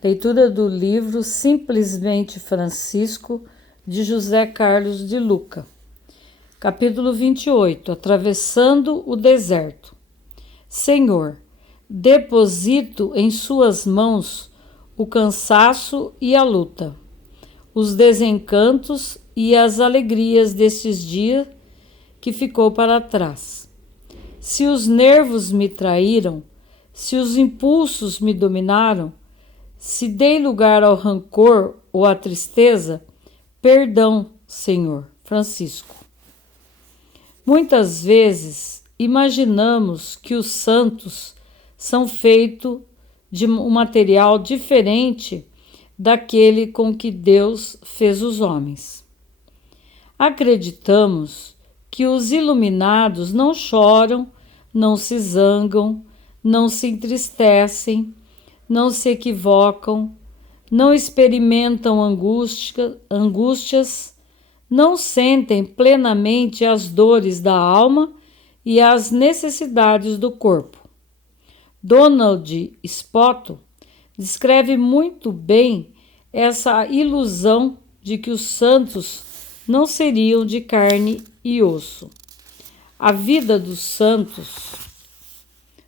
Leitura do livro Simplesmente Francisco, de José Carlos de Luca. Capítulo 28. Atravessando o deserto. Senhor, deposito em suas mãos o cansaço e a luta, os desencantos e as alegrias destes dias que ficou para trás. Se os nervos me traíram, se os impulsos me dominaram, se dei lugar ao rancor ou à tristeza, perdão, Senhor. Francisco. Muitas vezes imaginamos que os santos são feitos de um material diferente daquele com que Deus fez os homens. Acreditamos que os iluminados não choram, não se zangam, não se entristecem, não se equivocam, não experimentam angústias, não sentem plenamente as dores da alma e as necessidades do corpo. Donald Spoto descreve muito bem essa ilusão de que os santos não seriam de carne e osso. A vida dos santos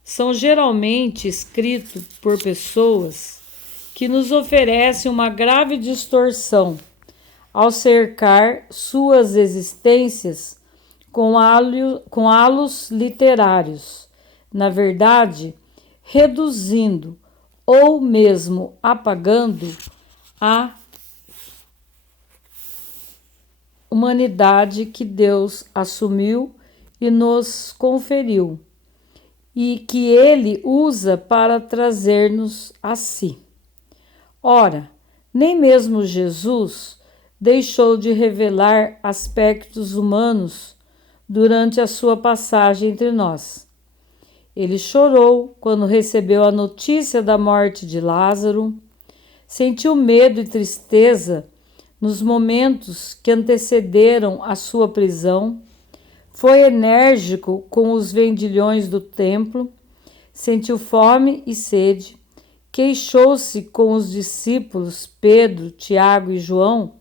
são geralmente escritos por pessoas que nos oferecem uma grave distorção ao cercar suas existências com halos literários, na verdade, reduzindo ou mesmo apagando a humanidade que Deus assumiu e nos conferiu, e que Ele usa para trazer-nos a si. Ora, nem mesmo Jesus deixou de revelar aspectos humanos durante a sua passagem entre nós. Ele chorou quando recebeu a notícia da morte de Lázaro, sentiu medo e tristeza nos momentos que antecederam a sua prisão, foi enérgico com os vendilhões do templo, sentiu fome e sede, queixou-se com os discípulos Pedro, Tiago e João,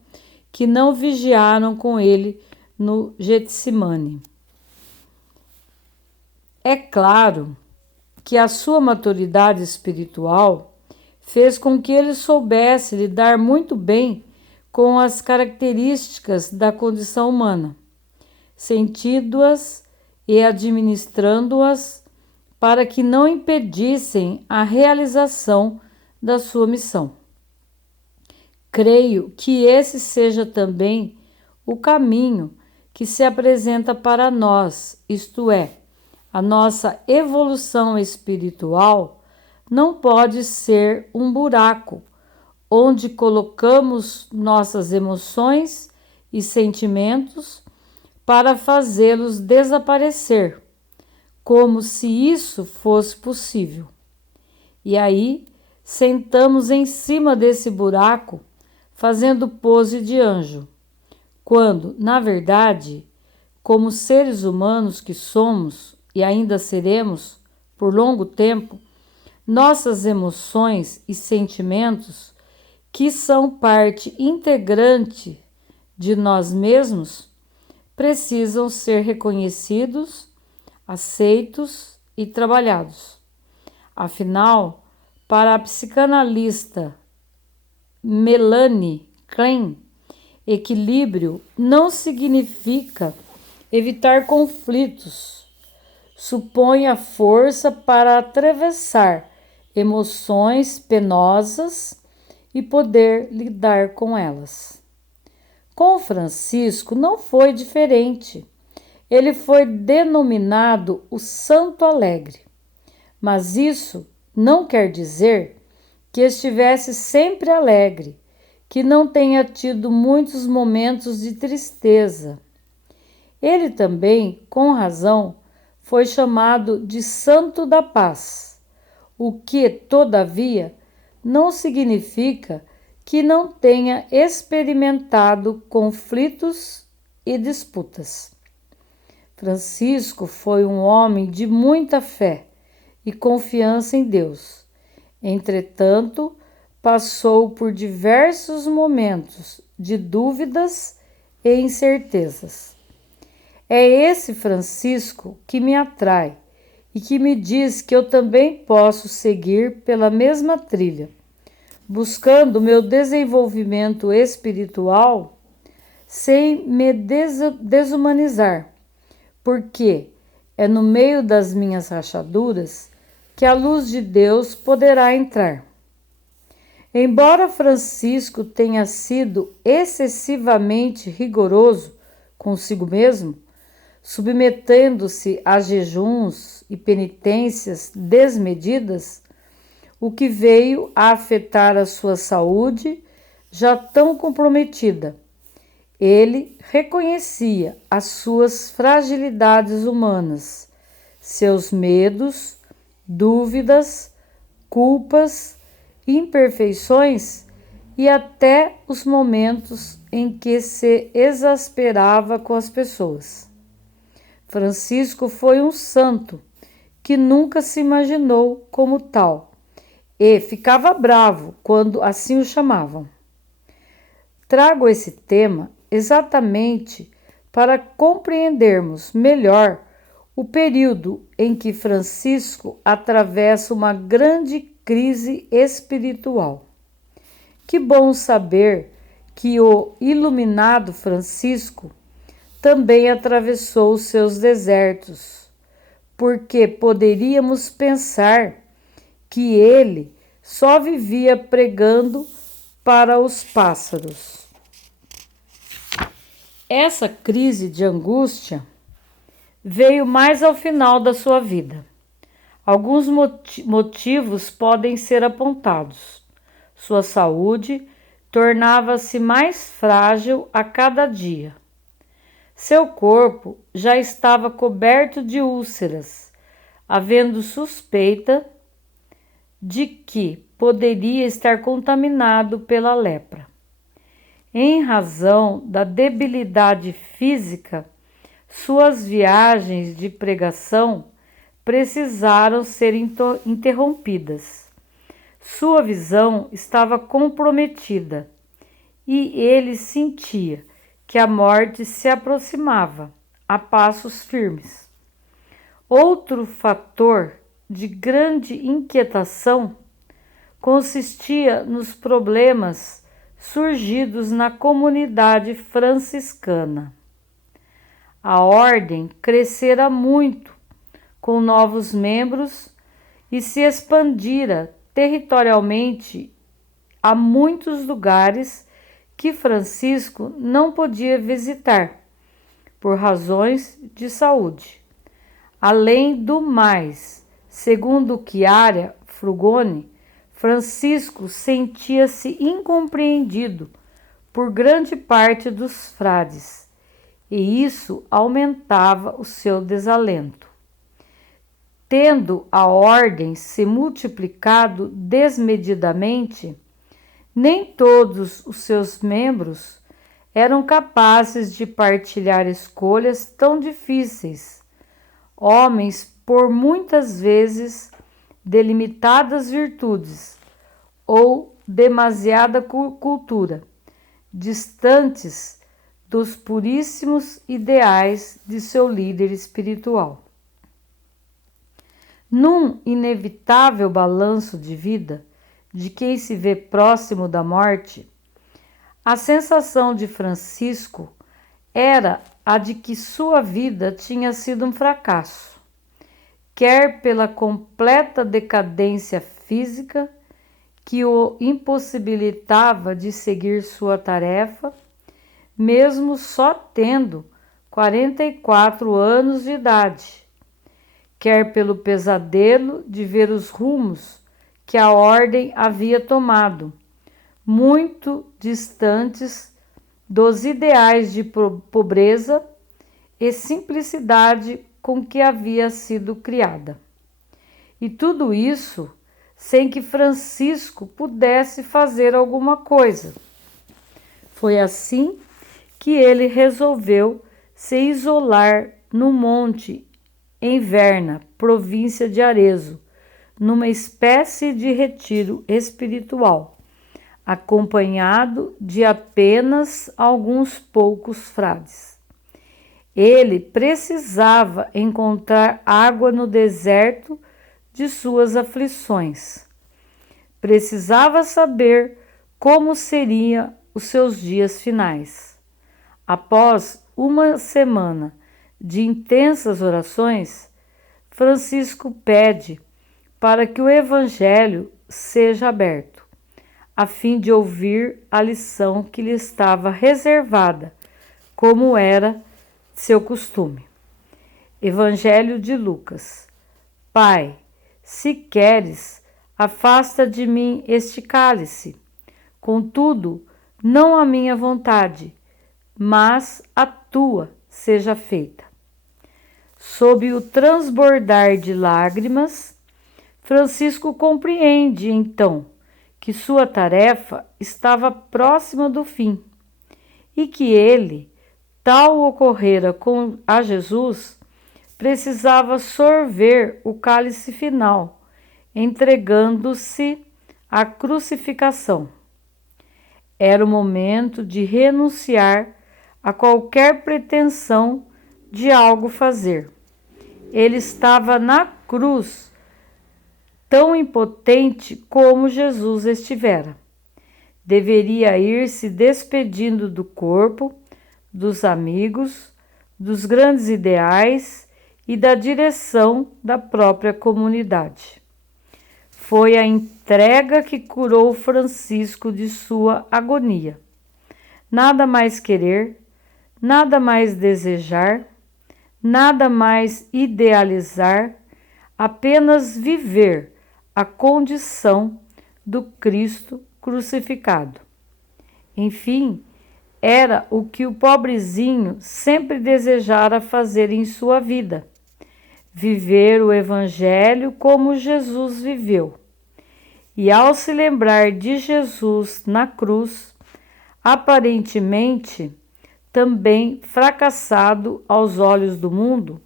que não vigiaram com ele no Getsemane. É claro que a sua maturidade espiritual fez com que ele soubesse lidar muito bem com as características da condição humana, sentindo-as e administrando-as para que não impedissem a realização da sua missão. Creio que esse seja também o caminho que se apresenta para nós, isto é, a nossa evolução espiritual não pode ser um buraco onde colocamos nossas emoções e sentimentos para fazê-los desaparecer, como se isso fosse possível. E aí, sentamos em cima desse buraco, fazendo pose de anjo, quando, na verdade, como seres humanos que somos e ainda seremos por longo tempo, nossas emoções e sentimentos, que são parte integrante de nós mesmos, precisam ser reconhecidos, aceitos e trabalhados. Afinal, para a psicanalista Melanie Klein, equilíbrio não significa evitar conflitos, supõe a força para atravessar emoções penosas e poder lidar com elas. Com Francisco não foi diferente. Ele foi denominado o Santo Alegre, mas isso não quer dizer que estivesse sempre alegre, que não tenha tido muitos momentos de tristeza. Ele também, com razão, foi chamado de Santo da Paz, o que, todavia, não significa que não tenha experimentado conflitos e disputas. Francisco foi um homem de muita fé e confiança em Deus. Entretanto, passou por diversos momentos de dúvidas e incertezas. É esse Francisco que me atrai e que me diz que eu também posso seguir pela mesma trilha, buscando meu desenvolvimento espiritual sem me desumanizar, porque é no meio das minhas rachaduras que a luz de Deus poderá entrar. Embora Francisco tenha sido excessivamente rigoroso consigo mesmo, submetendo-se a jejuns e penitências desmedidas, o que veio a afetar a sua saúde já tão comprometida. Ele reconhecia as suas fragilidades humanas, seus medos, dúvidas, culpas, imperfeições e até os momentos em que se exasperava com as pessoas. Francisco foi um santo que nunca se imaginou como tal e ficava bravo quando assim o chamavam. Trago esse tema exatamente para compreendermos melhor o período em que Francisco atravessa uma grande crise espiritual. Que bom saber que o iluminado Francisco também atravessou os seus desertos, porque poderíamos pensar que ele só vivia pregando para os pássaros. Essa crise de angústia veio mais ao final da sua vida. Alguns motivos podem ser apontados. Sua saúde tornava-se mais frágil a cada dia. Seu corpo já estava coberto de úlceras, havendo suspeita de que poderia estar contaminado pela lepra. Em razão da debilidade física, suas viagens de pregação precisaram ser interrompidas. Sua visão estava comprometida e ele sentia que a morte se aproximava a passos firmes. Outro fator de grande inquietação consistia nos problemas surgidos na comunidade franciscana. A ordem crescera muito com novos membros e se expandira territorialmente a muitos lugares que Francisco não podia visitar por razões de saúde. Além do mais, segundo Chiara Frugoni, Francisco sentia-se incompreendido por grande parte dos frades, e isso aumentava o seu desalento. Tendo a ordem se multiplicado desmedidamente, nem todos os seus membros eram capazes de partilhar escolhas tão difíceis. Homens, por muitas vezes, de limitadas virtudes ou demasiada cultura, distantes dos puríssimos ideais de seu líder espiritual. Num inevitável balanço de vida de quem se vê próximo da morte, a sensação de Francisco era a de que sua vida tinha sido um fracasso, quer pela completa decadência física que o impossibilitava de seguir sua tarefa, mesmo só tendo 44 anos de idade, quer pelo pesadelo de ver os rumos que a ordem havia tomado, muito distantes dos ideais de pobreza e simplicidade com que havia sido criada. E tudo isso sem que Francisco pudesse fazer alguma coisa. Foi assim que ele resolveu se isolar no monte em Verna, província de Arezzo, numa espécie de retiro espiritual, acompanhado de apenas alguns poucos frades. Ele precisava encontrar água no deserto de suas aflições. Precisava saber como seriam os seus dias finais. Após uma semana de intensas orações, Francisco pede para que o Evangelho seja aberto, a fim de ouvir a lição que lhe estava reservada, como era seu costume. Evangelho de Lucas. Pai, se queres, afasta de mim este cálice. Contudo, não a minha vontade, mas a tua seja feita. Sob o transbordar de lágrimas, Francisco compreende, então, que sua tarefa estava próxima do fim e que ele, tal ocorrera a Jesus, precisava sorver o cálice final, entregando-se à crucificação. Era o momento de renunciar a qualquer pretensão de algo fazer. Ele estava na cruz, tão impotente como Jesus estivera. Deveria ir se despedindo do corpo, dos amigos, dos grandes ideais e da direção da própria comunidade. Foi a entrega que curou Francisco de sua agonia. Nada mais querer, nada mais desejar, nada mais idealizar, apenas viver a condição do Cristo crucificado. Enfim, era o que o pobrezinho sempre desejara fazer em sua vida: viver o Evangelho como Jesus viveu. E ao se lembrar de Jesus na cruz, aparentemente também fracassado aos olhos do mundo,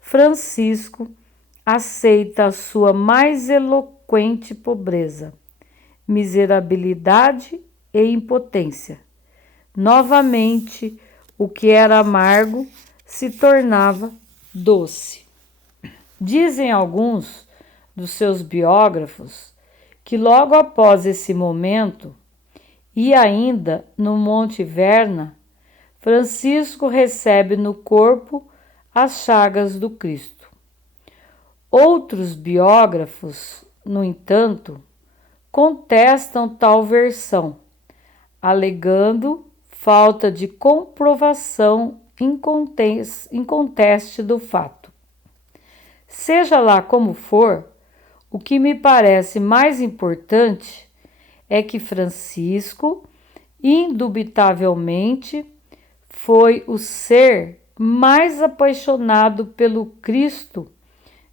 Francisco aceita a sua mais eloquente pobreza, miserabilidade e impotência. Novamente, o que era amargo se tornava doce. Dizem alguns dos seus biógrafos que logo após esse momento, e ainda no Monte Verna, Francisco recebe no corpo as chagas do Cristo. Outros biógrafos, no entanto, contestam tal versão, alegando falta de comprovação inconteste do fato. Seja lá como for, o que me parece mais importante é que Francisco, indubitavelmente, foi o ser mais apaixonado pelo Cristo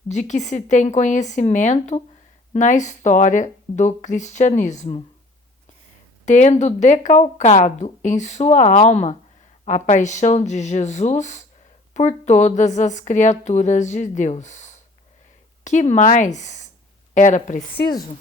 de que se tem conhecimento na história do cristianismo, tendo decalcado em sua alma a paixão de Jesus por todas as criaturas de Deus. Que mais era preciso?